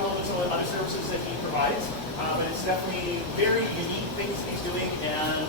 talk a little bit about some of the other services that he provides, but it's definitely very unique things that he's doing, and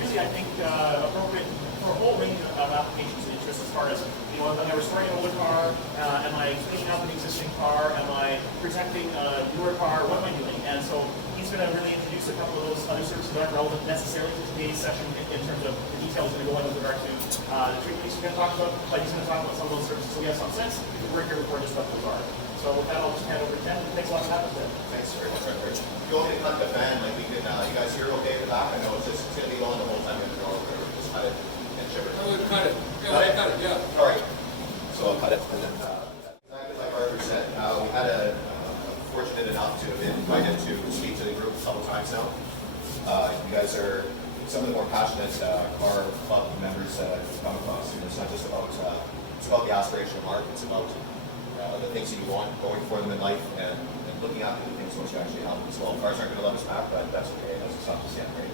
really I think appropriate for a whole range of applications and interests as far as, am I restoring an older car? Am I cleaning up an existing car? Am I protecting a newer car? What am I doing? And so he's going to really introduce a couple of those other services that aren't relevant necessarily to today's session in terms of the details that are going with regard to the treatment he's going to talk about, but he's going to talk about some of those services so we have some sense. We're here before just what those are. So with that, I'll just hand over to Ted. Thanks a lot for having us, Ted. Thanks very much, Rich. If you want me to cut the fan, like we can, you guys hear okay in the back? I know it's going to be on the whole time. Just cut it and ship it. Oh, cut it. Yeah, cut it, yeah. All right. So I'll cut it. And then, exactly like Arthur said, we had a fortunate enough to have been invited to speak to the group a couple times now. You guys are some of the more passionate car club members that I've come across. And it's not just about it's about the aspiration of art. It's about the things that you want going for them in life and looking after the things once you actually have them as well. Cars aren't going to let us back, but that's okay. That's a soft stand, right?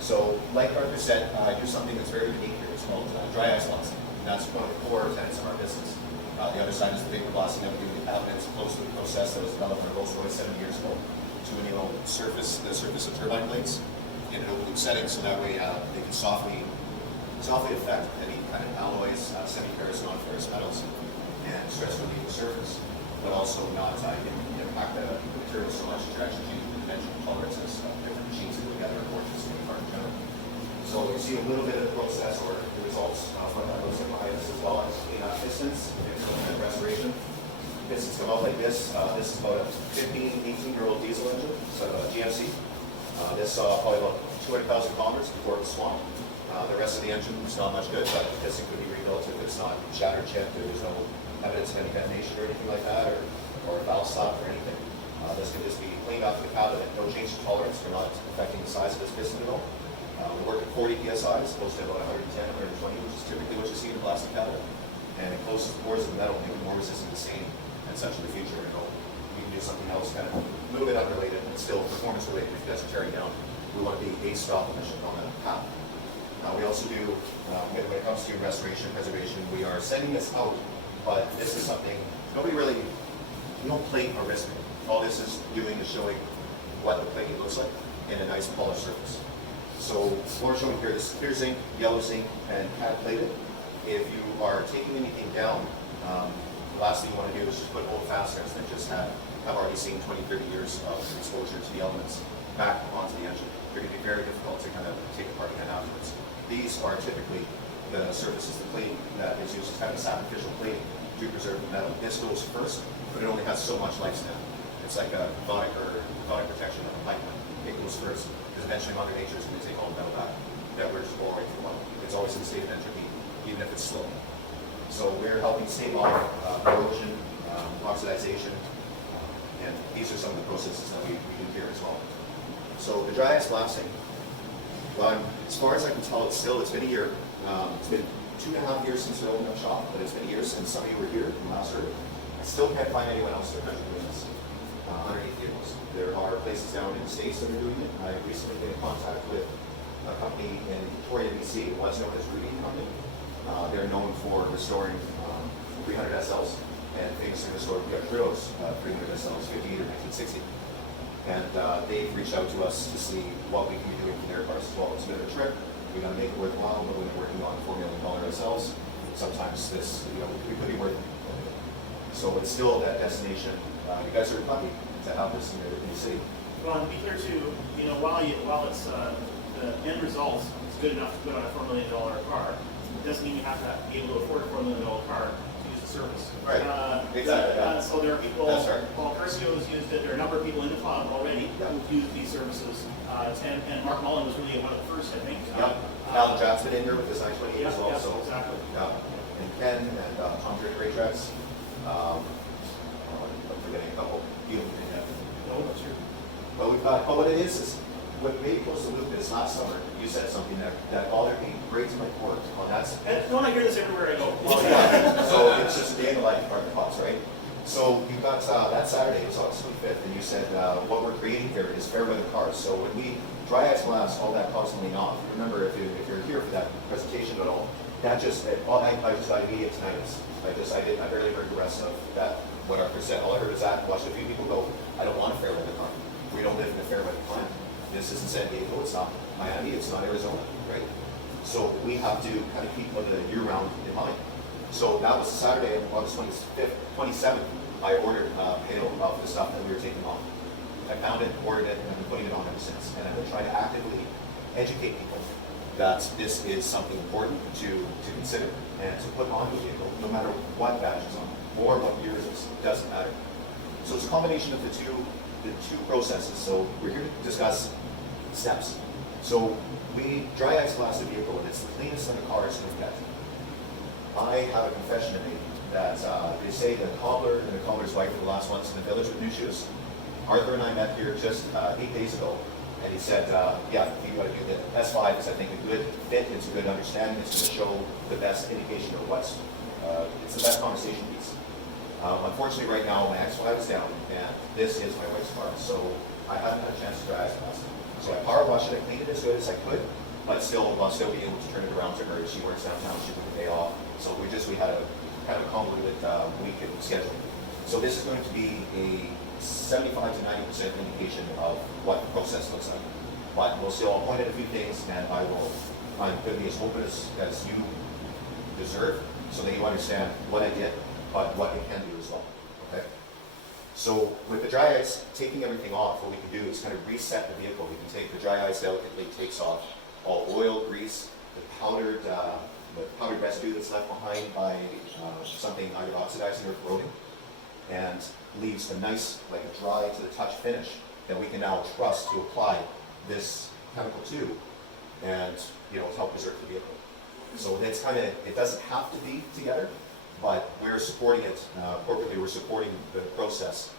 So, like Arthur said, I do something that's very unique here. It's called dry ice blasting. And that's one of the core tenets of our business. The other side is the vapor blasting that we do with the cabinet. It's a closed-loop process that was developed by Rolls-Royce 70 years ago to enable the surface of turbine blades in an open loop setting, so that way they can softly affect any kind of alloys, semi-ferrous, non-ferrous metals, and stress relieve the surface, but also not impact the material so much that you're actually changing the dimensional tolerances of different machines that together or just in car in general. So you see a little bit of the process or the results from that looks like behind us as well as clean up pistons and restoration. Pistons come out like this. This is about a 18-year-old diesel engine, so a GMC. This saw probably about 200,000 kilometers before it was swamped. The rest of the engine is not much good, but the piston could be rebuilt if it's not shattered, chipped, or there's no evidence of any detonation or anything like that, or a valve stop or anything. This can just be cleaned off the cabinet. No change in tolerance. We're not affecting the size of this piston at all. We work at 40 psi as opposed to about 110, 120, which is typically what you see in a plastic cabinet. And it closes the pores of the metal, making it more resistant to stain and such in the future. We can do something else kind of a little bit unrelated and still performance related if you guys are tearing down. We want to be a stop emission on that path. We also do, when it comes to restoration and preservation, we are sending this out, but this is something nobody really, we don't plate or wrist it. All this is doing is showing what the plating looks like in a nice polished surface. So what we're showing here is clear zinc, yellow zinc, and CAD plated. If you are taking anything down, the last thing you want to do is just put old fasteners that just have already seen 20, 30 years of exposure to the elements back onto the engine. They're going to be very difficult to kind of take apart again afterwards. These are typically the surfaces, the plating that is used as kind of sacrificial plating to preserve the metal. This goes first, but it only has so much lifespan. It's like a phonic protection of a pipeline. It goes first, because eventually Mother Nature is going to take all the metal back that we're just borrowing from one. It's always in a state of entropy, even if it's slow. So we're helping stave off corrosion, oxidization, and these are some of the processes that we do here as well. So the dry ice blasting, well, as far as I can tell, it's been a year. It's been 2.5 years since we opened up shop, but it's been a year since some of you were here from last year. I still can't find anyone else in the country doing this underneath vehicles. There are places down in the States that are doing it. I've recently been in contact with a company in Victoria, BC, what's known as Ruby Company. They're known for restoring 300 SLs and famously restored Creos 300 SLs, 58 or 1960. And they've reached out to us to see what we can be doing for their cars as well. It's a bit of a trip. We got to make it worthwhile. But when we're working on $4 million SLs, sometimes this, we could be worth it. So it's still that destination. You guys are lucky to have this in your city. Well, and to be clear too, while it's the end result is good enough to put on a $4 million car, it doesn't mean you have to be able to afford a $4 million car to use the service. Right. Exactly. So there are people. That's right. Paul Curcio has used it. There are a number of people in the club already who've used these services. And Mark Mullen was really one of the first, I think. Alan Jack's been in here with his 928 as well. Yes, so exactly. And Ken and Tom Jerry Racetracks. I'm forgetting a couple. No, that's true. But we've got. But what it is what made Close the Loop is last summer. You said something that bothered me great to my core. Well, don't I hear this everywhere I go? Oh yeah. So it's just a day in the life of Art Pops, right? So you got that Saturday, it was August 25th, and you said what we're creating here is fair weather cars. So when we dry ice blast all that Cosmoline off, remember if you're here for that presentation at all, that just, I just got immediate tinnitus. I barely heard the rest of that, what Arthur said. All I heard is that, I watched a few people go, I don't want a fair weather climate. We don't live in a fair weather climate. This isn't San Diego, it's not Miami, it's not Arizona, right? So we have to kind of keep the year-round in mind. So that was Saturday, August 27th, I ordered a panel of the stuff that we were taking off. I found it, ordered it, and I've been putting it on ever since. And I've been trying to actively educate people that this is something important to consider and to put on the vehicle, no matter what badge is on, or what year it is, it doesn't matter. So it's a combination of the two processes. So we're here to discuss steps. So we dry ice glass the vehicle, and it's the cleanest in the car is going to get. I have a confession to make that they say the cobbler and the cobbler's wife were the last ones in the village with new shoes. Arthur and I met here just 8 days ago, and he said, yeah, you got to do the S5 is, I think, a good fit, it's a good understanding, it's going to show the best indication of what's, it's the best conversation piece. Unfortunately, right now, my X5 is down, and this is my wife's car, so I haven't had a chance to dry ice glass it. So I power washed it, I cleaned it as good as I could, but still, I'll still be able to turn it around to her. She works downtown, she took a day off, so we had a kind of convoluted week in scheduling. So this is going to be a 75 to 90% indication of what the process looks like. But we'll still point at a few things, and I'm going to be as open as you deserve, so that you understand what I did, but what it can do as well. Okay. So with the dry ice, taking everything off, what we can do is kind of reset the vehicle. We can take the dry ice delicately, takes off all oil, grease, the powdered residue that's left behind by something either oxidizing or corroding, and leaves a nice, like a dry to the touch finish that we can now trust to apply this chemical to, and help preserve the vehicle. So it's kind of, it doesn't have to be together, but we're supporting it corporately. We're supporting the process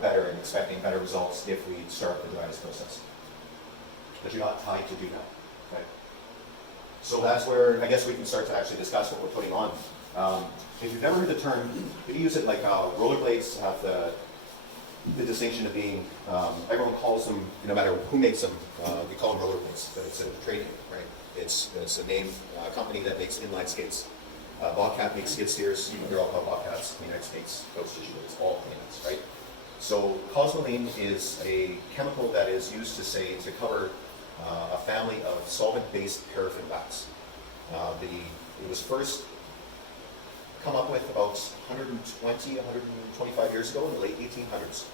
better and expecting better results if we start the dry ice process. But you're not tied to do that. Okay. So that's where I guess we can start to actually discuss what we're putting on. If you've never heard the term, you can use it like rollerblades have the distinction of being, everyone calls them, no matter who makes them, we call them rollerblades, but it's a trade name, right? It's a name, company that makes inline skates. Bobcat makes skid steers, they're all called Bobcats. Kleenex makes those tissue blades, all Kleenex, right? So Cosmoline is a chemical that is used to cover a family of solvent-based paraffin wax. It was first come up with about 125 years ago in the late 1800s.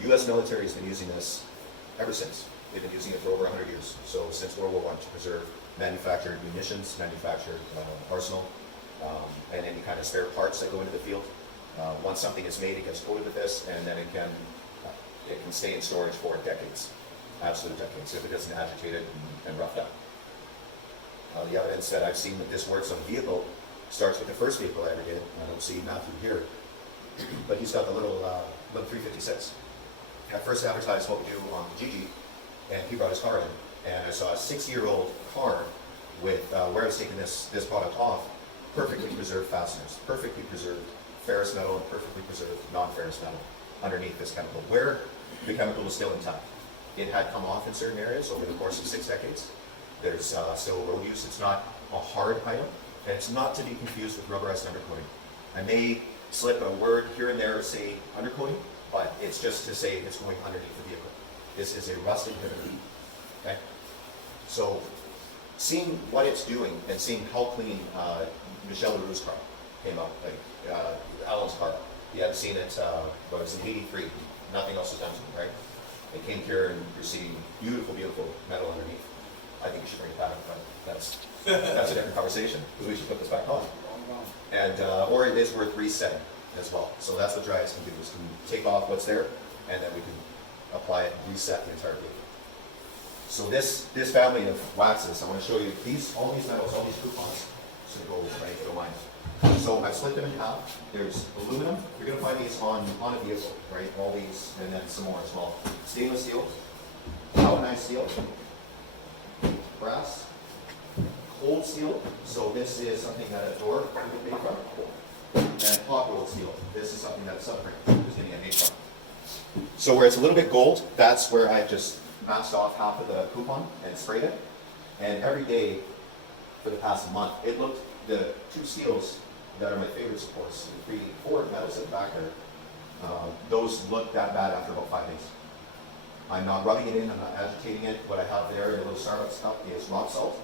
The U.S. military has been using this ever since. They've been using it for over 100 years. So since World War I, to preserve manufactured munitions, manufactured arsenal, and any kind of spare parts that go into the field. Once something is made, it gets coated with this, and then it can stay in storage for decades, absolute decades, if it doesn't agitate it and rough up. The evidence that I've seen that this works on a vehicle starts with the first vehicle I ever did. I don't see Matthew here, but he's got the little 356. I first advertised what we do on the GG, and he brought his car in, and I saw a 6-year-old car with where I was taking this product off, perfectly preserved fasteners, perfectly preserved ferrous metal, and perfectly preserved non-ferrous metal underneath this chemical, where the chemical was still intact. It had come off in certain areas over the course of 6 decades. There's still road use. It's not a hard item, and it's not to be confused with rubberized undercoating. I may slip a word here and there, say undercoating, but it's just to say it's going underneath the vehicle. This is a rust inhibitor. Okay? So, seeing what it's doing and seeing how clean Michel Leroux's car came out, like Alan's car, you had seen it, but it was in '83. Nothing else was done to it, right? They came here and you're seeing beautiful, beautiful metal underneath. I think you should bring it back, but that's a different conversation, because we should put this back on. And or it is worth resetting as well. So that's what dry ice can do, is can take off what's there, and then we can apply it and reset the entire vehicle. So this family of waxes, I want to show you all these metals, all these coupons. So go right, if you don't mind. So I've split them in half. There's aluminum. You're going to find these on a vehicle, right? All these, and then some more as well. Stainless steel, galvanized steel, brass, cold steel. So this is something that a door could be made from. And hot rolled steel. This is something that a subframe is going to get made from. So where it's a little bit gold, that's where I just masked off half of the coupon and sprayed it. And every day, for the past month. It looked, the two steels that are my favorites, of course, the 3 4 metals at the back there, those look that bad after about 5 days. I'm not rubbing it in, I'm not agitating it. What I have there in a little Starbucks cup is rock salt,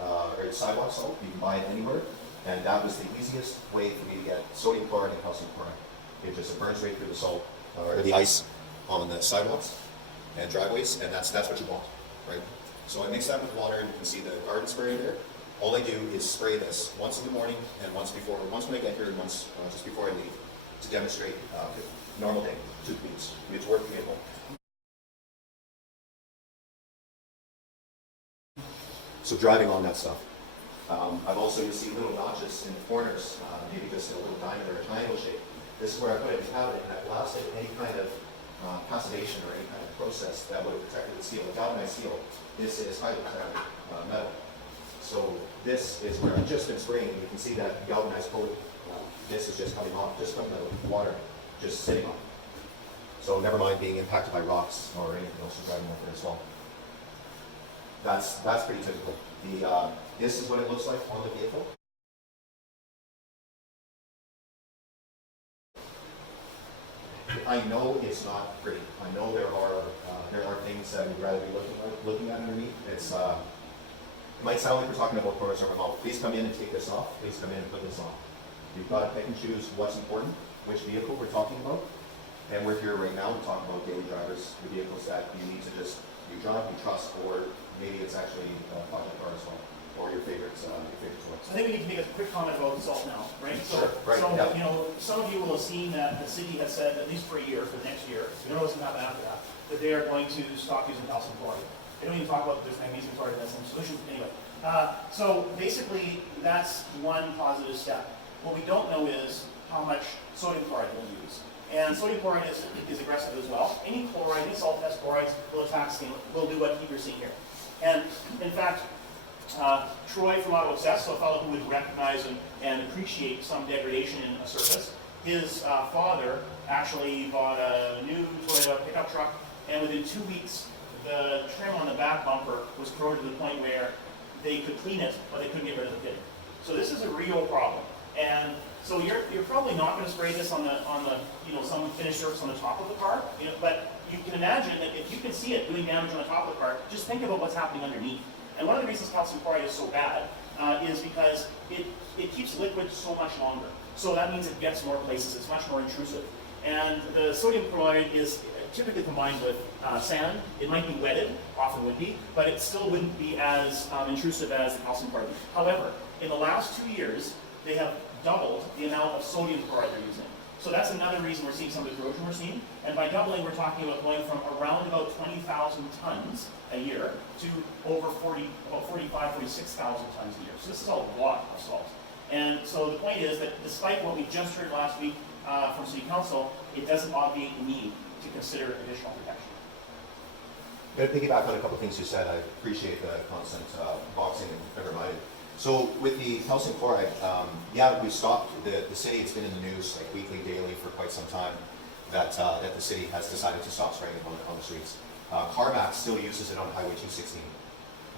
or it's sidewalk salt. You can buy it anywhere. And that was the easiest way for me to get sodium chloride and calcium chloride. It just burns right through the salt, or the ice on the sidewalks and driveways, and that's what you want, right? So I mix that with water, and you can see the garden spray there. All I do is spray this once in the morning and once when I get here, and once just before I leave, to demonstrate normal day, 2 weeks. It's worth to get home. So driving on that stuff. I've also, you see little notches in the corners, maybe just a little diamond or a triangle shape. This is where I put it in cabinet, and I've blasted any kind of passivation or any kind of process that would have protected the steel. A galvanized steel, this is highly protected metal. So this is where I've just been spraying, and you can see that galvanized coating. This is just coming off, just from the water, just sitting on. So never mind being impacted by rocks or anything else you're driving with it as well. That's pretty typical. This is what it looks like on the vehicle. I know it's not pretty. I know there are things that we'd rather be looking at underneath. It's it might sound like we're talking about corrosion removal. Please come in and take this off. Please come in and put this on. You've got to pick and choose what's important, which vehicle we're talking about. And we're here right now to talk about daily drivers, the vehicles that you need to just you drive, you trust, or maybe it's actually a project car as well, or your favorites toys. I think we need to make a quick comment about the salt now, right? So, sure, right, so yeah. you know, some of you will have seen that the city has said, at least for a year, for the next year, we don't know what's going to happen after that, that they are going to stop using calcium chloride. They don't even talk about there's magnesium chloride as some solution. Anyway, so basically that's one positive step. What we don't know is how much sodium chloride we'll use. And sodium chloride is aggressive as well. Any chloride, any salt-test chlorides will attack skin, will do what you're seeing here. And in fact, Troy from Auto Obsessed, so a fellow who would recognize and appreciate some degradation in a surface, his father actually bought a new Toyota pickup truck, and within 2 weeks, the trim on the back bumper was corroded to the point where they could clean it, but they couldn't get rid of the pitting. So this is a real problem. And so you're probably not going to spray this on the some finished surface on the top of the car, but you can imagine that if you can see it doing damage on the top of the car, just think about what's happening underneath. And one of the reasons calcium chloride is so bad is because it keeps liquid so much longer. So that means it gets more places, it's much more intrusive. And the sodium chloride is typically combined with sand. It might be wetted, often would be, but it still wouldn't be as intrusive as the calcium chloride. However, in the last 2 years, they have doubled the amount of sodium chloride they're using. So that's another reason we're seeing some of the corrosion we're seeing. And by doubling, we're talking about going from around about 20,000 tons a year to over 45, 46,000 tons a year. So this is a lot of salt. And so the point is that despite what we just heard last week from City Council, it doesn't obviate the need to consider additional protection. I'm going to piggyback on a couple of things you said. I appreciate the constant boxing and reminding. So with the calcium chloride, yeah, we've stopped. The city, it's been in the news like weekly, daily for quite some time that the city has decided to stop spraying it on the streets. CarMax still uses it on Highway 216.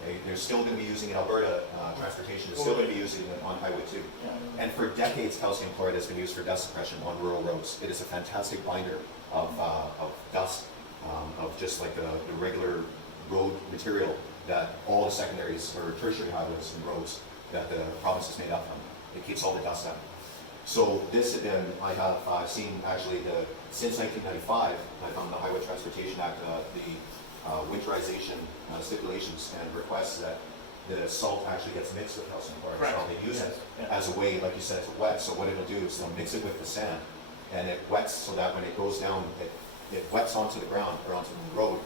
Okay? They're still going to be using it. Alberta Transportation is still going to be using it on Highway 2. Yeah. And for decades, calcium chloride has been used for dust suppression on rural roads. It is a fantastic binder of dust, of just like the regular road material that all the secondaries or tertiary highways and roads that the province is made up from. It keeps all the dust out. So this, then, I have seen actually since 1995, on the Highway Transportation Act, the winterization stipulations and requests that the salt actually gets mixed with calcium chloride. Correct. So they use it as a way, like you said, to wet. So what it'll do is they'll mix it with the sand, and it wets so that when it goes down, it wets onto the ground or onto the road,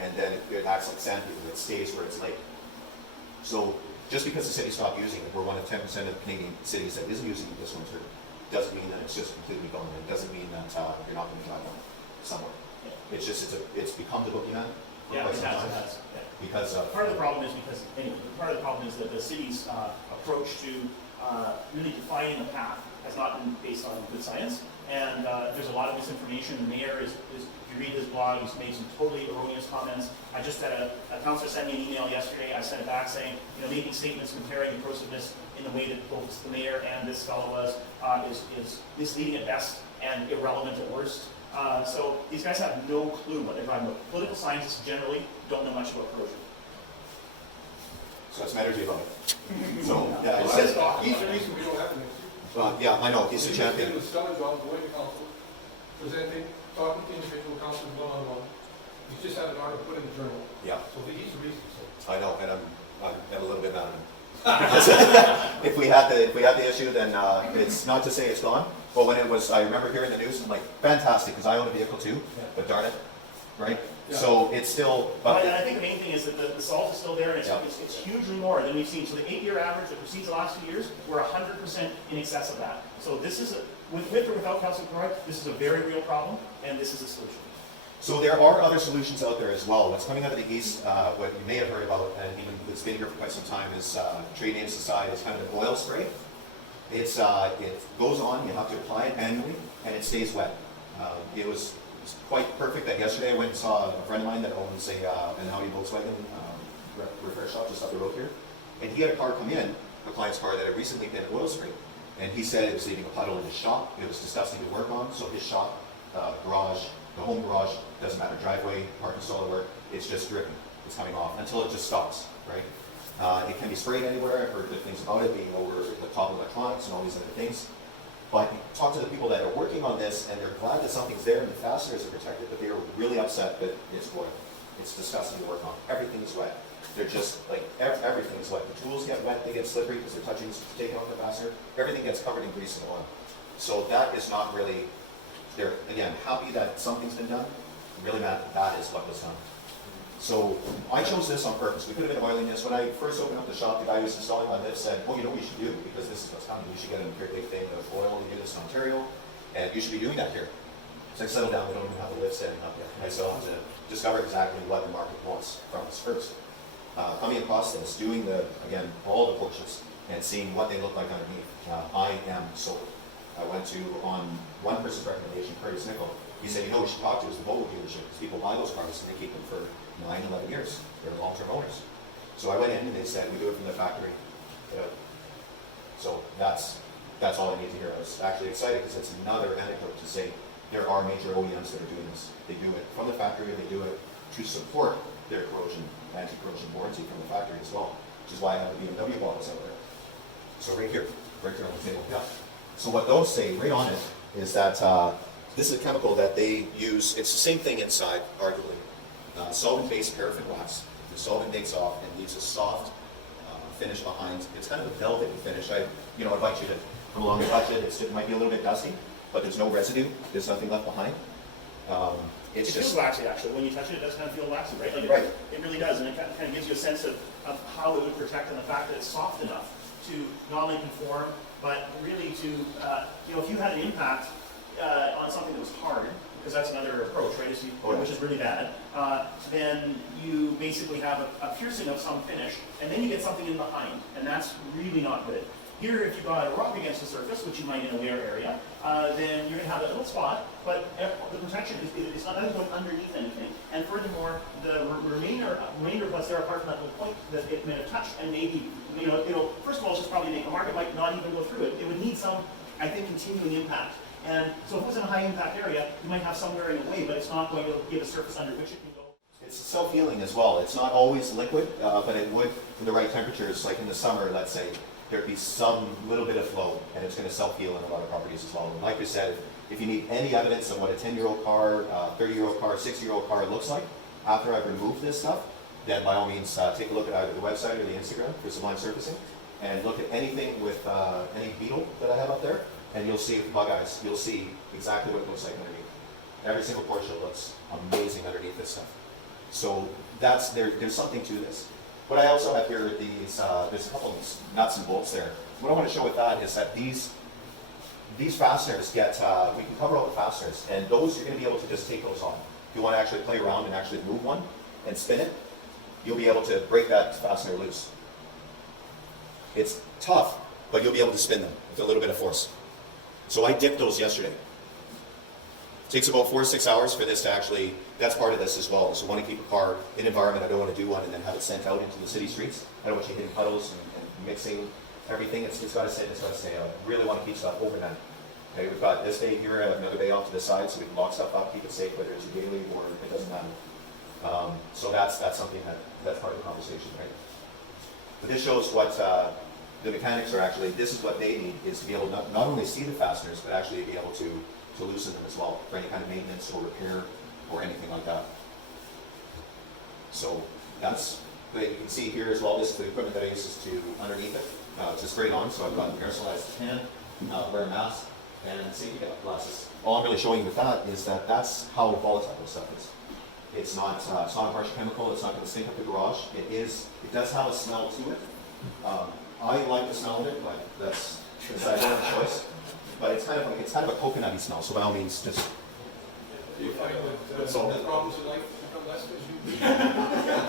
and then it acts like sandpaper. It stays where it's laid. So just because the city stopped using it, we're one of 10% of the Canadian cities that isn't using it this winter, doesn't mean that it's just completely gone. It doesn't mean that you're not going to drive on it somewhere. Yeah. It's just it's become the boogeyman. Yeah, it has. Yeah. Because part of the problem is that the city's approach to really defining the path has not been based on good science, and there's a lot of misinformation. The mayor is read his blog, he's made some totally erroneous comments. I just had a counselor send me an email yesterday. I sent it back saying, making statements comparing corrosiveness in the way that both the mayor and this fellow was is misleading at best and irrelevant at worst. So these guys have no clue what they're talking about. Political scientists generally don't know much about corrosion. So it's my energy about it. So, yeah, Well, it's just, he's the reason we don't have an issue. yeah, I know, he's the champion. He was stellar job going to council, presenting, talking to individual councilors one-on-one. He's just had an article put in the journal. Yeah. So he's the reason, so. I know, and I'm a little bit mad at him. Because if we had the issue, then it's not to say it's gone. But when it was, I remember hearing the news, I'm like, fantastic, because I own a vehicle too. But darn it, right? Yeah. So it's still. But I think the main thing is that the salt is still there, and it's hugly more than we've seen. So the 8-year average that precedes the last 2 years, we're 100% in excess of that. So this is with or without calcium chloride, this is a very real problem, and this is a solution. So there are other solutions out there as well. What's coming out of the east, what you may have heard about, and even it's been here for quite some time, is Trade Name Society. It's kind of an oil spray. It goes on. You have to apply it manually, and it stays wet. It was quite perfect that yesterday I went and saw a friend of mine that owns an Audi Volkswagen repair shop just up the road here, and he had a car come in, a client's car that had recently been oil sprayed, and he said it was leaving a puddle in his shop. It was disgusting to work on. So his shop, garage, the home garage, doesn't matter, driveway, parking stall, work, it's just dripping. It's coming off until it just stops, right? It can be sprayed anywhere. I've heard good things about it being over the top of electronics and all these other things. But talk to the people that are working on this, and they're glad that something's there and the fasteners are protected, but they are really upset that it's oil. It's disgusting to work on. Everything is wet. They're just like, everything's wet. The tools get wet, they get slippery because they're taking off the fastener. Everything gets covered in grease and oil. So that is not really, they're, again, happy that something's been done. Really mad that is what was done. So I chose this on purpose. We could have been oiling this. When I first opened up the shop, the guy who was installing my lift said, oh, you know what you should do, because this is what's coming. You should get a very big thing of oil. You do this in Ontario, and you should be doing that here. So I settled down. We don't even have the lift standing up yet. I still have to discover exactly what the market wants from us first. Coming across this, doing all the porches, and seeing what they look like underneath. I am sold. I went to, on one person's recommendation, Curtis Nickel. He said, we should talk to is the Volvo dealership, because people buy those cars and they keep them for 9, 11 years. They're long-term owners. So I went in and they said, we do it from the factory. So that's all I need to hear. I was actually excited because it's another anecdote to say there are major OEMs that are doing this. They do it from the factory, and they do it to support their corrosion, anti-corrosion warranty from the factory as well, which is why I have the BMW bottles out there. So right here on the table. Yeah. So what those say right on it is that this is a chemical that they use. It's the same thing inside, arguably. Solvent-based paraffin wax. The solvent takes off and leaves a soft finish behind. It's kind of a velvety finish. I invite you to come along and touch it. It might be a little bit dusty, but there's no residue. There's nothing left behind. It feels waxy, actually. When you touch it, it does kind of feel waxy, right? Right. It really does, and it kind of gives you a sense of how it would protect, and the fact that it's soft enough to not only conform, but really to, if you had an impact on something that was hard, because that's another approach, right, which is really bad, then you basically have a piercing of some finish, and then you get something in behind, and that's really not good. Here, if you got a rock against the surface, which you might in a wear area, then you're going to have a little spot, but the protection is not going underneath anything. And furthermore, the remainder of what's there, apart from that little point that it may have touched, and maybe, it'll, first of all, just probably make a mark. It might not even go through it. It would need some, I think, continuing impact. And so if it was in a high impact area, you might have some wearing away, but it's not going to give a surface under which it can go. It's self-healing as well. It's not always liquid, but it would, in the right temperatures, like in the summer, let's say, there'd be some little bit of flow, and it's going to self-heal in a lot of properties as well. And like I said, if you need any evidence of what a 10-year-old car, 30-year-old car, 60-year-old car looks like, after I've removed this stuff, then by all means, take a look at either the website or the Instagram for Sublime Surfacing, and look at anything with any beetle that I have up there, and you'll see with bug eyes, you'll see exactly what it looks like underneath. Every single portion looks amazing underneath this stuff. So there's something to this. What I also have here are there's a couple of nuts and bolts there. What I want to show with that is that these fasteners we can cover all the fasteners, and those you're going to be able to just take those off. If you want to actually play around and actually move one and spin it, you'll be able to break that fastener loose. It's tough, but you'll be able to spin them with a little bit of force. So I dipped those yesterday. Takes about 4 to 6 hours for this to actually, that's part of this as well. So I want to keep a car in an environment, I don't want to do one and then have it sent out into the city streets. I don't want you hitting puddles and mixing everything. It's got to sit, it's got to stay out. Really want to keep stuff overnight. Okay, we've got this bay here, another bay off to the side, so we can lock stuff up, keep it safe, whether it's your daily or it doesn't matter. So that's something that's part of the conversation, right? But this shows what the mechanics are actually, this is what they need, is to be able to not only see the fasteners, but actually be able to loosen them as well for any kind of maintenance or repair or anything like that. So that's, you can see here as well, this is the equipment that I use to underneath it. It's just sprayed on, so I've got an aerosolized can, wear a mask, and safety glasses. All I'm really showing you with that is that that's how volatile this stuff is. It's not a harsh chemical, it's not going to stink up the garage. It does have a smell to it. I like the smell of it, but that's I don't have a choice. But it's kind of a coconutty smell, so by all means, just. Do you find that the problems in life become less as you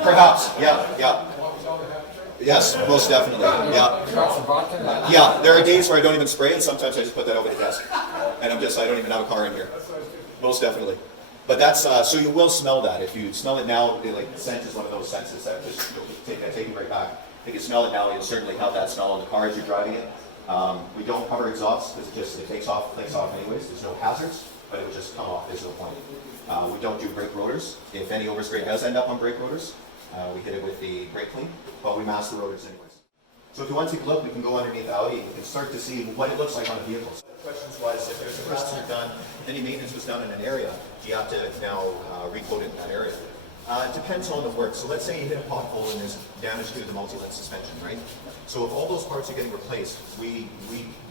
Perhaps, yeah. walk down the half trail? Yes, most definitely, yeah. Yeah, there are days where I don't even spray, and sometimes I just put that over the desk. And I don't even have a car in here. Most definitely. But that's, so you will smell that. If you smell it now, like scent is one of those senses that just take you right back. If you smell it now, you'll certainly have that smell in the car as you're driving it. We don't cover exhaust because it takes off anyways. There's no hazards, but it would just come off. There's no point. We don't do brake rotors. If any overspray does end up on brake rotors, we hit it with the brake clean, but we mask the rotors anyways. So if you want to take a look, we can go underneath the Audi and you can start to see what it looks like on a vehicle. So the questions was, if there's a fastener done, any maintenance was done in an area, do you have to now recoat it in that area? It depends on the work. So let's say you hit a pothole and there's damage to the multi-link suspension, right? So if all those parts are getting replaced, we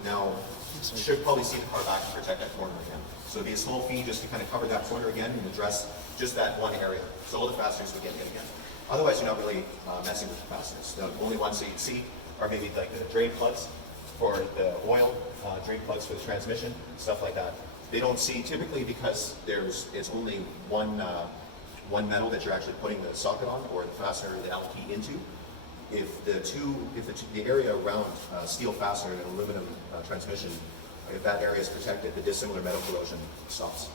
now should probably see the car back and protect that corner again. So it'd be a small fee just to kind of cover that corner again and address just that one area. So all the fasteners would get hit again. Otherwise, you're not really messing with the fasteners. The only ones that you'd see are maybe like the drain plugs for the oil, drain plugs for the transmission, stuff like that. They don't see typically because it's only one metal that you're actually putting the socket on or the fastener, the Allen key into. If the area around steel fastener and aluminum transmission, if that area is protected, the dissimilar metal corrosion stops.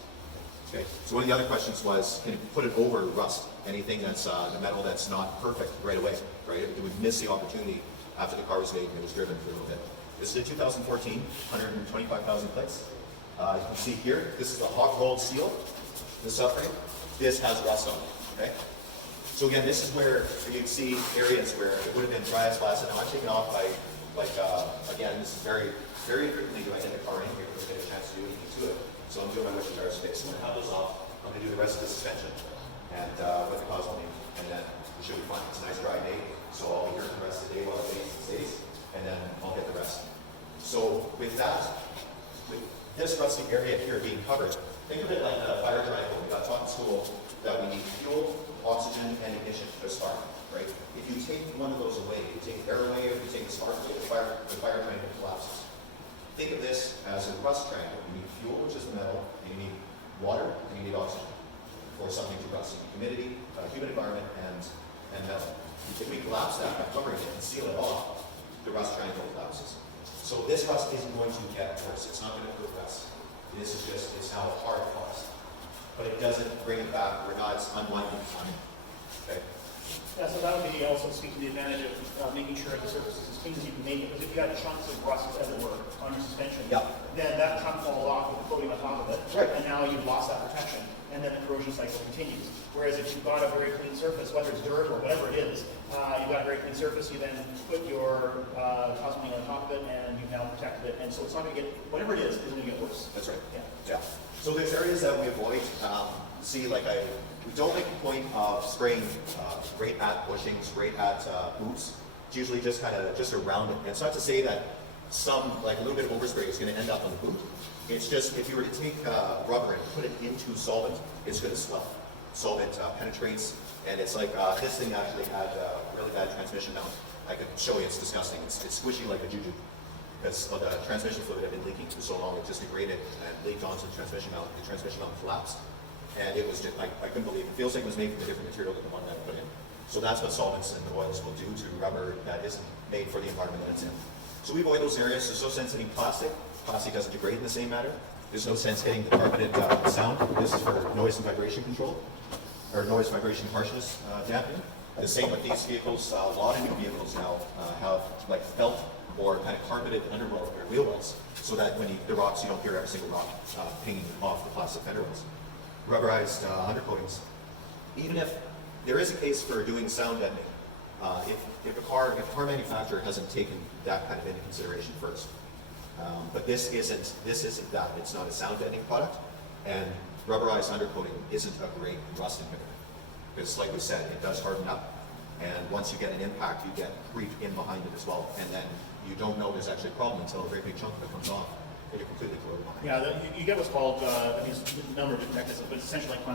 Okay. So one of the other questions was, can you put it over rust? Anything that's the metal that's not perfect right away, right? It would miss the opportunity after the car was made and it was driven for a little bit. This is a 2014, 125,000 plates. You can see here, this is the hot rolled steel, the subframe. This has rust on it, okay? So again, this is where you can see areas where it would have been dry as glass, and now I'm taken off by, again, this is very, very frequently do I get the car in here to get a chance to do anything to it. So I'm doing my winter tires today. So I'm gonna have those off. I'm gonna do the rest of the suspension and with the Cosmoline, and then it should be fine. It's a nice dry day, so I'll be here for the rest of the day while it stays, and then I'll get the rest. So with that, with this rusty area here being covered, think of it like a fire triangle. We got taught in school that we need fuel, oxygen, and ignition for a spark, right? If you take one of those away, you take the air away, or you take the spark away, the fire triangle collapses. Think of this as a rust triangle. You need fuel, which is the metal, and you need water, and you need oxygen for something to rust. Humidity, humid environment, and metal. If we collapse that by covering it and seal it off, the rust triangle collapses. So this rust isn't going to get worse. It's not going to progress. This is just, it's how hard it was. But it doesn't bring it back. We're not unwinding time. Okay? Yeah, so that would be also speaking to the advantage of making sure the surface is as clean as you can make it. Because if you got chunks of rust, as it were, on your suspension, then that chunk falls off with the coating on top of it, and now you've lost that protection, and then the corrosion cycle continues. Whereas if you've got a very clean surface, whether it's dirt or whatever it is, you've got a very clean surface, you then put your Cosmoline on top of it, and you've now protected it, and so it's not going to get, whatever it is, isn't going to get worse. That's right. Yeah. So there's areas that we avoid. We don't make a point of spraying right at bushings, right at boots. It's usually just just around it. And it's not to say that a little bit of overspray is going to end up on the boot. It's just if you were to take rubber and put it into solvent, it's going to swell. Solvent penetrates, and it's like this thing actually had really bad transmission mount. I could show you, it's disgusting. It's squishy like a juju. Because the transmission fluid had been leaking for so long, it just degraded and leaked onto the transmission mount. The transmission mount collapsed. And it was just, I couldn't believe it. It feels like it was made from a different material than the one that I put in. So that's what solvents and oils will do to rubber that isn't made for the environment that it's in. So we avoid those areas. So since any plastic doesn't degrade in the same manner. There's no sense hitting the carpeted sound. This is for noise and vibration control, or noise vibration harshness dampening. The same with these vehicles. A lot of new vehicles now have like felt or kind of carpeted underwell or wheel wells, so that when the rocks, you don't hear every single rock pinging off the plastic fender wells. Rubberized undercoatings. Even if there is a case for doing sound deadening, if a car manufacturer hasn't taken that kind of into consideration first. But this isn't that. It's not a sound deadening product, and rubberized undercoating isn't a great rust inhibitor. Because like we said, it does harden up, and once you get an impact, you get creep in behind it as well, and then you don't know there's actually a problem until a very big chunk of it comes off, and you're completely corroded behind. Yeah, you get what's called, there's a number of different mechanisms, but it's essentially like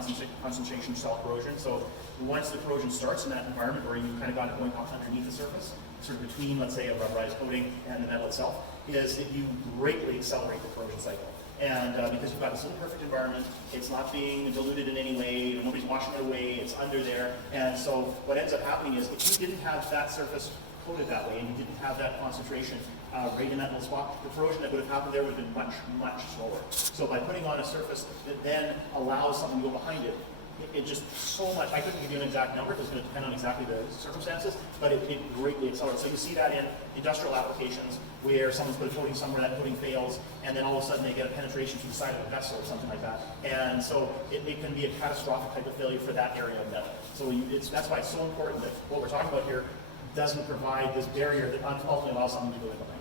concentration cell corrosion. So once the corrosion starts in that environment where you kind of got it going off underneath the surface, sort of between, let's say, a rubberized coating and the metal itself, is that you greatly accelerate the corrosion cycle. And because you've got this imperfect environment, it's not being diluted in any way, nobody's washing it away, it's under there. And so what ends up happening is if you didn't have that surface coated that way and you didn't have that concentration right in that little spot, the corrosion that would have happened there would have been much, much slower. So by putting on a surface that then allows something to go behind it, it just so much, I couldn't give you an exact number because it's going to depend on exactly the circumstances, but it greatly accelerates. So you see that in industrial applications where someone's put a coating somewhere, that coating fails, and then all of a sudden they get a penetration through the side of a vessel or something like that. And so it can be a catastrophic type of failure for that area of metal. So that's why it's so important that what we're talking about here doesn't provide this barrier that ultimately allows someone to go in behind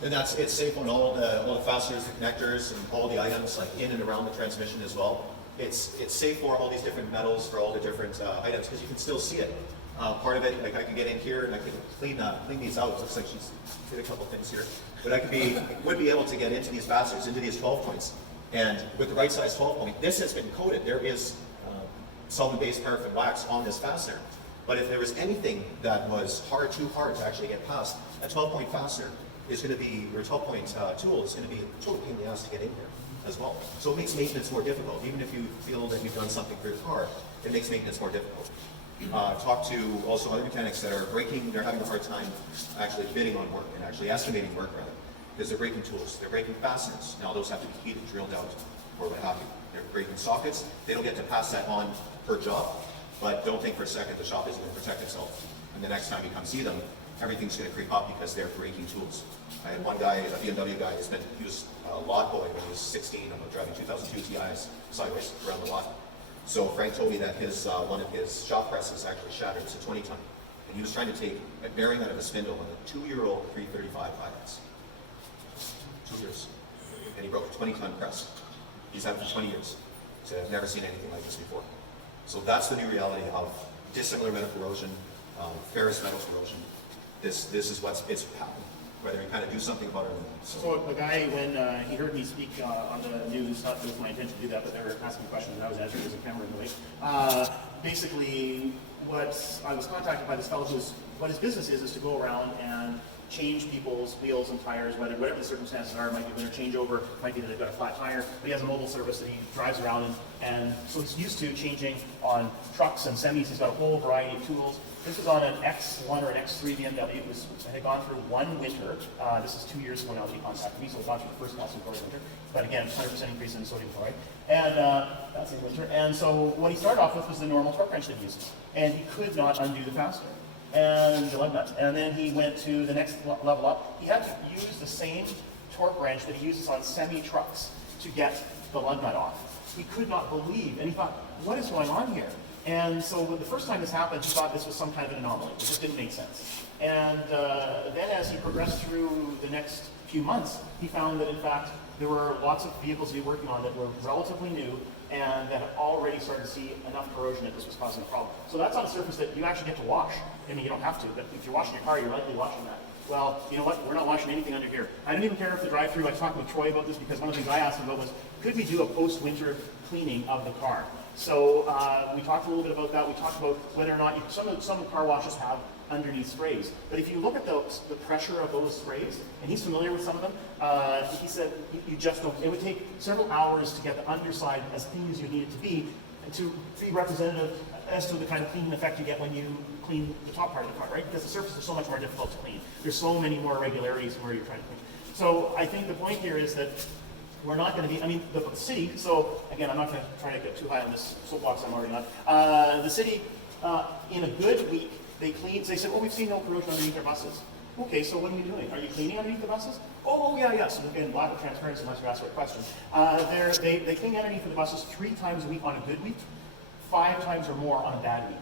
it. And it's safe on all the fasteners, the connectors, and all the items like in and around the transmission as well. It's safe for all these different metals, for all the different items, because you can still see it. Part of it, like I can get in here and I can clean these out. It looks like she's did a couple things here, but would be able to get into these fasteners, into these 12 points. And with the right size 12 point, this has been coated. There is solvent-based paraffin wax on this fastener. But if there was anything that was too hard to actually get past, a 12-point fastener is going to be, or a 12-point tool is going to be a total pain in the ass to get in here as well. So it makes maintenance more difficult. Even if you feel that you've done something for your car, it makes maintenance more difficult. Talk to also other mechanics that are they're having a hard time actually bidding on work and actually estimating work rather, because they're breaking tools, they're breaking fasteners. Now those have to be heated, drilled out, or what have you. They're breaking sockets. They don't get to pass that on per job, but don't think for a second the shop isn't going to protect itself. And the next time you come see them, everything's going to creep up because they're breaking tools. I had one guy, a BMW guy, he was a lot boy when he was 16, driving 2002 Ti's sideways around the lot. So Frank told me that one of his shop presses actually shattered. It's a 20-ton. And he was trying to take a bearing out of a spindle on a 2-year-old 335 Hilux. 2 years. And he broke a 20-ton press. He's had it for 20 years. So I've never seen anything like this before. So that's the new reality of dissimilar metal corrosion, ferrous metal corrosion. This is it's happening, whether you kind of do something about it or not. So the guy, when he heard me speak on the news, not that it was my intention to do that, but they were asking questions and I was answering as a camera in the way. Basically, what I was contacted by this fellow what his business is to go around and change people's wheels and tires, whatever the circumstances are. It might be a changeover, might be that they've got a flat tire, but he has a mobile service that he drives around in, and so he's used to changing on trucks and semis. He's got a whole variety of tools. This was on an X1 or an X3 BMW. It had gone through one winter. This is 2 years ago now that he contacted me, so it gone through the first calcium chloride winter. But again, 100% increase in sodium chloride. And that's in winter. And so what he started off with was the normal torque wrench that he uses. And he could not undo the fastener and the lug nut. And then he went to the next level up. He had to use the same torque wrench that he uses on semi-trucks to get the lug nut off. He could not believe, and he thought, what is going on here? And so the first time this happened, he thought this was some kind of an anomaly. It just didn't make sense. And then as he progressed through the next few months, he found that in fact there were lots of vehicles he was working on that were relatively new and that had already started to see enough corrosion that this was causing a problem. So that's on a surface that you actually get to wash. I mean, you don't have to, but if you're washing your car, you're likely washing that. Well, you know what? We're not washing anything under here. I don't even care if the drive-through, I talked with Troy about this because one of the things I asked him about was, could we do a post-winter cleaning of the car? So we talked a little bit about that. We talked about whether or not some car washes have underneath sprays. But if you look at the pressure of those sprays, and he's familiar with some of them, he said you just don't. It would take several hours to get the underside as clean as you need it to be representative as to the kind of cleaning effect you get when you clean the top part of the car, right? Because the surfaces are so much more difficult to clean. There's so many more irregularities where you're trying to clean. So I think the point here is that we're not going to be, I mean, the city, so again, I'm not going to try to get too high on this soapbox I'm already on. The city, in a good week, they said, oh, we've seen no corrosion underneath our buses. Okay, so what are you doing? Are you cleaning underneath the buses? Oh, yeah, yes. And again, lack of transparency unless you ask the right question. They clean underneath the buses 3 times a week on a good week, 5 times or more on a bad week.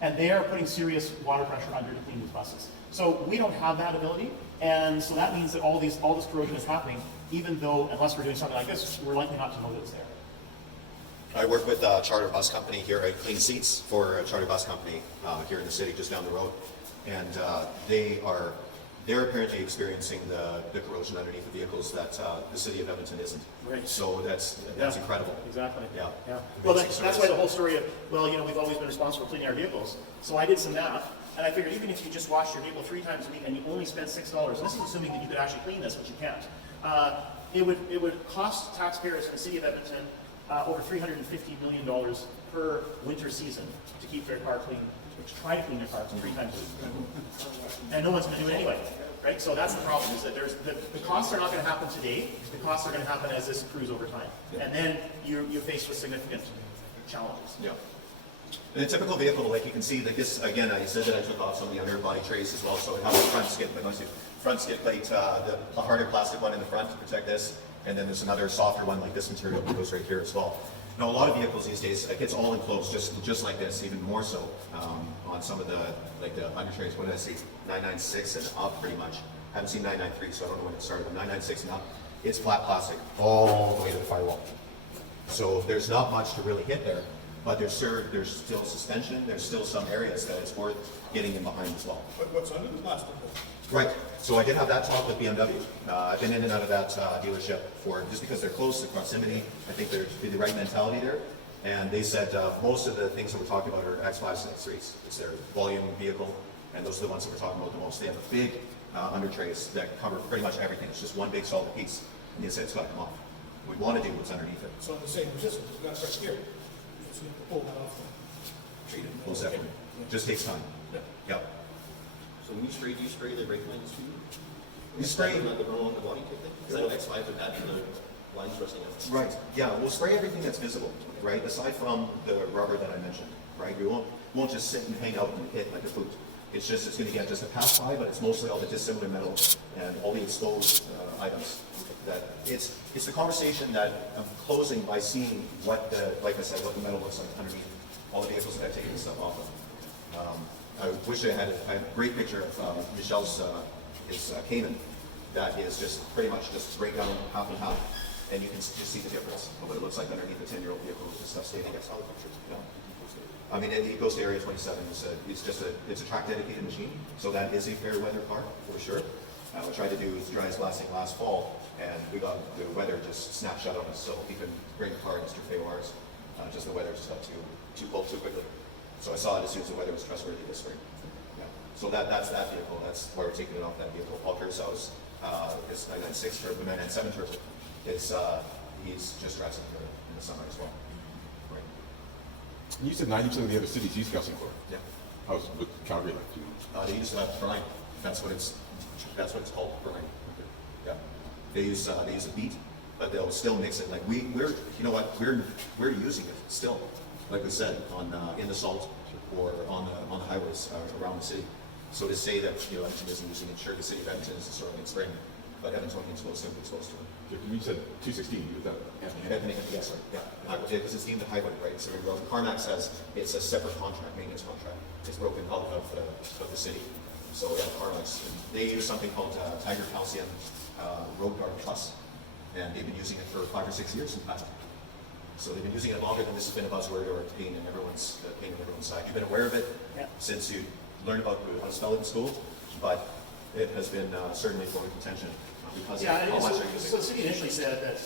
And they are putting serious water pressure under to clean these buses. So we don't have that ability, and so that means that all this corrosion is happening, even though, unless we're doing something like this, we're likely not to know that it's there. I work with a charter bus company here. I clean seats for a charter bus company here in the city, just down the road. And they're apparently experiencing the corrosion underneath the vehicles that the city of Edmonton isn't. Right. So that's incredible. Exactly. Yeah. Yeah. Well, that's why the whole story of, well, you know, we've always been responsible for cleaning our vehicles. So I did some math, and I figured even if you just washed your vehicle 3 times a week and you only spent $6, and this is assuming that you could actually clean this, which you can't, it would cost taxpayers in the city of Edmonton over $350 million per winter season to keep their car clean, or to try to clean their car 3 times a week. And no one's going to do it anyway, right? So that's the problem, is that the costs are not going to happen today. The costs are going to happen as this accrues over time. Yeah. And then you're faced with significant challenges. Yeah. In a typical vehicle, like you can see, that this, again, I said that I took off some of the underbody trays as well, so it has a front skid plate, the harder plastic one in the front to protect this, and then there's another softer one like this material that goes right here as well. Now, a lot of vehicles these days, it gets all enclosed, just like this, even more so on some of the under trays. What did I say? 996 and up, pretty much. I haven't seen 993, so I don't know when it started, but 996 and up, it's flat plastic all the way to the firewall. So there's not much to really hit there, but there's still suspension, there's still some areas that it's worth getting in behind as well. But what's under the plastic? Right. So I did have that talk with BMW. I've been in and out of that dealership just because they're close, the proximity. I think there's the right mentality there. And they said most of the things that we're talking about are X5s and X3s. It's their volume vehicle, and those are the ones that we're talking about the most. They have a big under trays that cover pretty much everything. It's just one big solid piece, and they said it's got to come off. We want to do what's underneath it. So the same resistance, it's got to start here. So you have to pull that off. Treat it, most definitely. Just takes time. Yeah. Yep. So when you spray, do you spray the brake lines too? You spray Like the along the body type thing? Because I know X5 would add to the lines resting out. Right, yeah, we'll spray everything that's visible, right? Aside from the rubber that I mentioned, right? We won't just sit and hang out and hit like a boot. It's going to get just a pass by, but it's mostly all the dissimilar metal and all the exposed items. That it's the conversation that I'm closing by seeing what like I said, what the metal looks like underneath all the vehicles that I've taken this stuff off of. I wish I had a great picture of Michelle's his Cayman that is just pretty much just break down half and half, and you can just see the difference of what it looks like underneath a 10-year-old vehicle with this stuff standing. I saw the picture. You know? I mean, it goes to Area 27. It's a track dedicated machine, so that is a fair weather car for sure. What I tried to do is dry as last thing last fall, and we got the weather just snapped shut on us, so we couldn't bring the car Mr. Faywar's. Just the weather just got too cold too quickly. So I saw it as soon as the weather was trustworthy this spring. Yeah. So that's that vehicle. That's why we're taking it off that vehicle. Paul Kurzau's his 996 turbo, 997 turbo. He's just dressing for it in the summer as well. Right. You said 90% of the other cities use calcium chloride. Yeah. How's with Calgary like? They use brine. That's what it's called, brine. Yeah. They use a beet, but they'll still mix it. Like we're you know what, we're using it still, like we said, on in the salt or on the highways around the city. So to say that Edmonton isn't using it, sure, the city of Edmonton is sort of spring, but Edmonton is simply exposed to it. You said 216. You that? Anthony, yes, sorry. Yeah, because it's deemed a highway, right? So CarMax says it's a separate contract, maintenance contract. It's broken out of the city. So yeah, CarMax, they use something called Tiger Calcium Road Guard Plus, and they've been using it for 5 or 6 years in fact. So they've been using it longer than this has been a buzzword or a pain in everyone's side. You've been aware of it since you learned about how to spell it in school, but it has been certainly for contention. Because so the city initially said that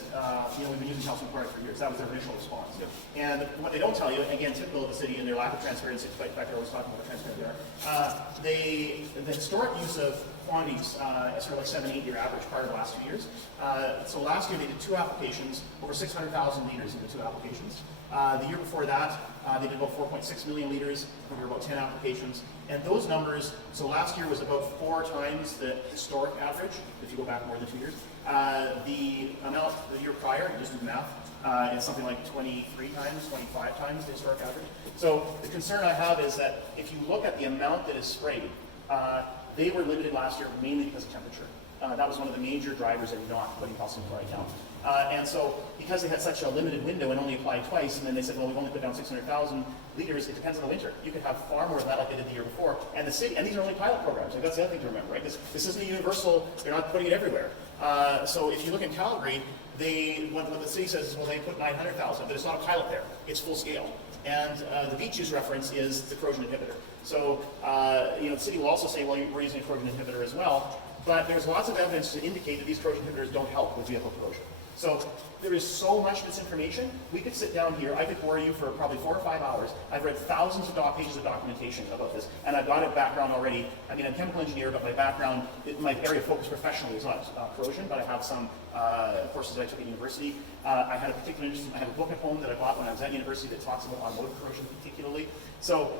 we've been using calcium chloride for years. That was their initial response. Yeah. And what they don't tell you, again, typical of the city and their lack of transparency, despite the fact they're always talking about how transparent they are, the historic use of quantities, sort of like 7-8 year average prior to the last 2 years. So last year they did 2 applications, over 600,000 liters into 2 applications. The year before that, they did about 4.6 million liters. There were about 10 applications. And those numbers, so last year was about 4 times the historic average, if you go back more than 2 years. The amount the year prior, you just do the math, is something like 23 times, 25 times the historic average. So the concern I have is that if you look at the amount that is sprayed, they were limited last year mainly because of temperature. That was one of the major drivers in not putting calcium chloride down. And so, because they had such a limited window and only applied twice, and then they said, well, we've only put down 600,000 liters, it depends on the winter. You could have far more than that like they did the year before. And the city, and these are only pilot programs, like that's the other thing to remember, right? This isn't a universal, they're not putting it everywhere. So if you look in Calgary, what the city says is, well, they put 900,000, but it's not a pilot there, it's full scale. And the beach use reference is the corrosion inhibitor. So, the city will also say, well, we're using a corrosion inhibitor as well, but there's lots of evidence to indicate that these corrosion inhibitors don't help with vehicle corrosion. So there is so much misinformation. We could sit down here, I could bore you for probably 4 or 5 hours. I've read thousands of pages of documentation about this, and I've got a background already. I mean, I'm a chemical engineer, but my background, my area of focus professionally is not corrosion, but I have some courses that I took at university. I had a particular interest, I have a book at home that I bought when I was at university that talks about automotive corrosion particularly. So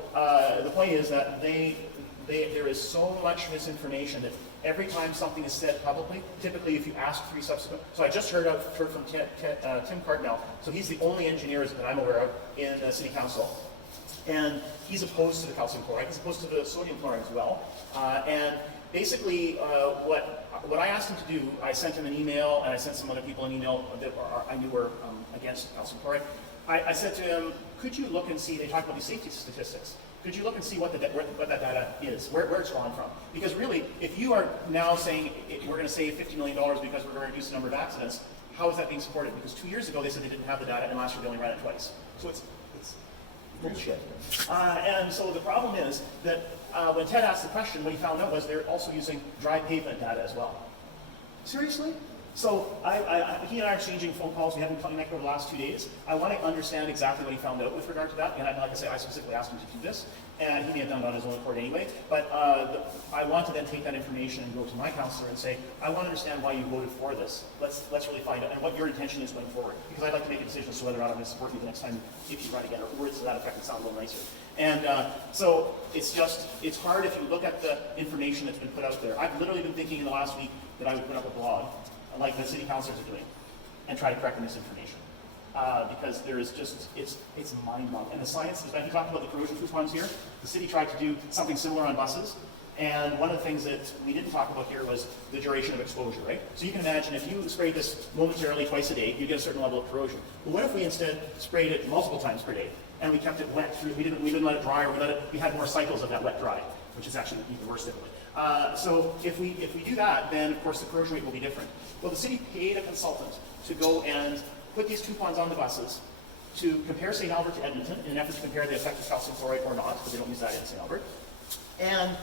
the point is that there is so much misinformation that every time something is said publicly, typically if you ask 3 subsequent, so I just heard from Tim Cardinal, so he's the only engineer that I'm aware of in the city council, and he's opposed to the calcium chloride, he's opposed to the sodium chloride as well, and basically what I asked him to do, I sent him an email, and I sent some other people an email that I knew were against calcium chloride. I said to him, could you look and see, they talk about these safety statistics, could you look and see what that data is, where it's drawn from? Because really, if you are now saying we're going to save $50 million because we're going to reduce the number of accidents, how is that being supported? Because 2 years ago they said they didn't have the data, and last year they only ran it twice. So it's bullshit. And so the problem is that when Ted asked the question, what he found out was they're also using dry pavement data as well. Seriously? So he and I are exchanging phone calls. We haven't connected over the last 2 days. I want to understand exactly what he found out with regard to that. And like I say, I specifically asked him to do this, and he may have done it on his own accord anyway. But I want to then take that information and go to my counselor and say, I want to understand why you voted for this. Let's really find out, and what your intention is going forward. Because I'd like to make a decision as to whether or not I'm going to support you the next time if you run again, or words to that effect that sound a little nicer. And so it's hard if you look at the information that's been put out there. I've literally been thinking in the last week that I would put up a blog like the city councilors are doing, and try to correct the misinformation. Because there is just, it's mind-boggling. And the science, he talked about the corrosion coupons here. The city tried to do something similar on buses, and one of the things that we didn't talk about here was the duration of exposure, right? So you can imagine if you sprayed this momentarily twice a day, you get a certain level of corrosion. But what if we instead sprayed it multiple times per day, and we kept it wet through, we didn't let it dry, or we had more cycles of that wet dry, which is actually even worse typically. So if we do that, then of course the corrosion rate will be different. Well, the city paid a consultant to go and put these coupons on the buses to compare St. Albert to Edmonton in an effort to compare the effect of calcium chloride or not, because they don't use that in St. Albert. And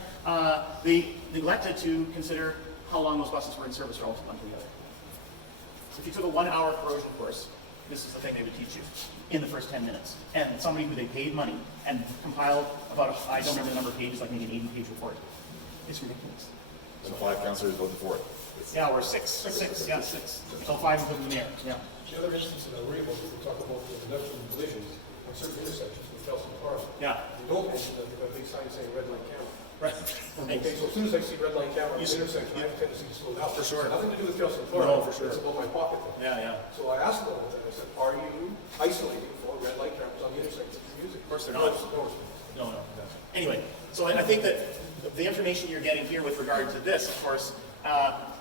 they neglected to consider how long those buses were in service relative to one to the other. If you took a 1-hour corrosion course, this is the thing they would teach you in the first 10 minutes. And somebody who they paid money and compiled about, I don't remember the number of pages, like maybe an 80-page report. It's ridiculous. So 5 councillors voted for it. Yeah, or six. Yeah, 6. So 5 including the mayor. Yeah. The other instance that I worry about is we talk about the reduction in collisions on certain intersections with calcium chloride. Yeah. They don't mention that they've got a big sign saying red light camera. Right. Okay, so as soon as I see red light camera on the intersection, I have a tendency to slow down. For sure. Nothing to do with calcium chloride. No, for sure. It's about my pocket. Yeah. So I asked them about that. I said, are you isolating for red light cameras on the intersection that you're using? Of course they're not. No. Anyway, so I think that the information you're getting here with regard to this, of course,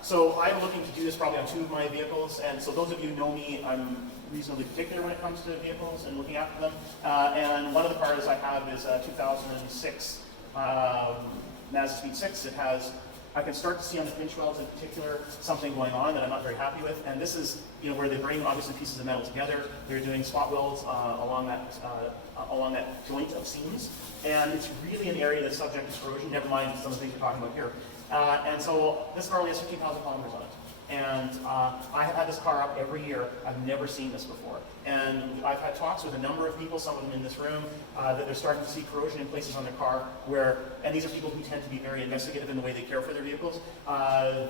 so I'm looking to do this probably on 2 of my vehicles, and so those of you who know me, I'm reasonably particular when it comes to vehicles and looking after them. And one of the cars I have is a 2006 Mazda Speed 6. It has, I can start to see on the pinch welds in particular something going on that I'm not very happy with. And this is, where they bring obviously pieces of metal together. They're doing spot welds along that joint of seams, and it's really an area that's subject to corrosion. Never mind some of the things we're talking about here. And so this car only has 15,000 kilometers on it. And I have had this car up every year. I've never seen this before. And I've had talks with a number of people, some of them in this room, that they're starting to see corrosion in places on their car where, and these are people who tend to be very investigative in the way they care for their vehicles,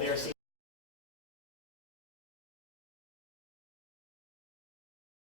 they're seeing